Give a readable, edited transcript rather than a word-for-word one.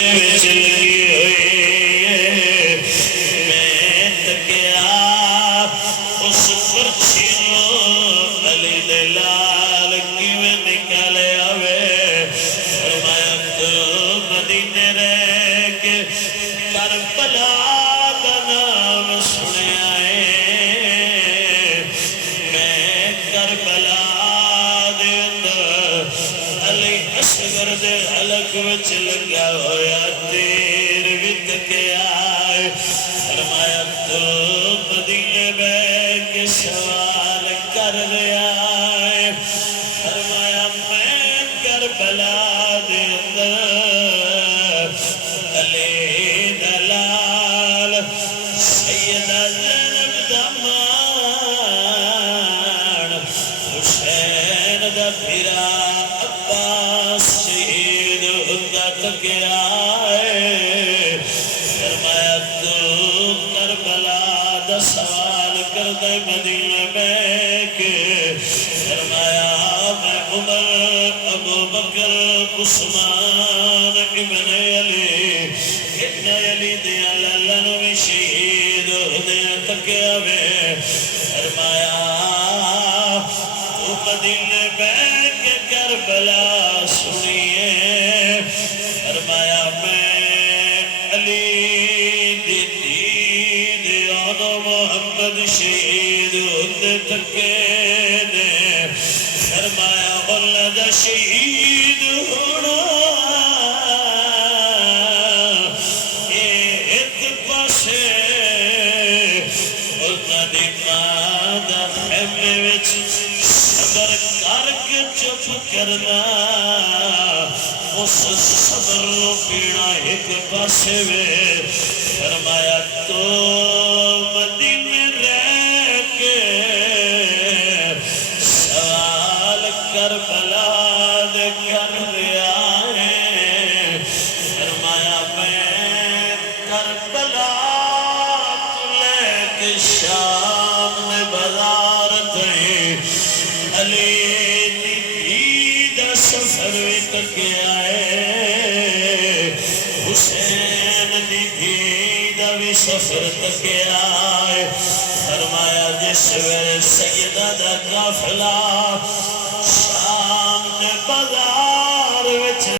چل گئی ہوئی میں تکیا اس پرچی نو علی دلال کی میں نکالے آوے فرمایا تو مدینے رہ کے کربلا دا نام سنے آئے میں کربلا دے اندر علی اصغر دے حلق وچ لگا ہویا تیر بھی تکیا فرمایا تو مدینے بیٹھ کے سوال کر رہا فرمایا میں کربلا دے اندر علی دلال سیدہ زینب دا مان حسین دا پھرا عباس شہید ہوتا تکیا فرمایا تو کربلا دا سوال کر دے مدینہ بیک فرمایا میں عمر ابو بکر عثمان ابن علی دے اللہ نوی شہید ہونے تکیا فرمایا تو مدینہ بیک کربلا سنیے فرمایا میں علی دی دید آن محمد شہید ہوتے تکے نے فرمایا اللہ شہید ہونا ایک پاسے اللہ دی مادہ خیمے وچ صبر کر کے چپ کرنا اس صبر نو پینا ایک پاسے وے فرمایا تو مدینے رہ کے سوال کربلا دے کر لیا ہے فرمایا میں کربلا تو لے کے شام میں بازار تھے علی دی دا سفر بھی تک آئے حسین دی دا بھی سفر تک آئے فرمایا جس ویلے سیدہ دا قافلہ شام نے بازار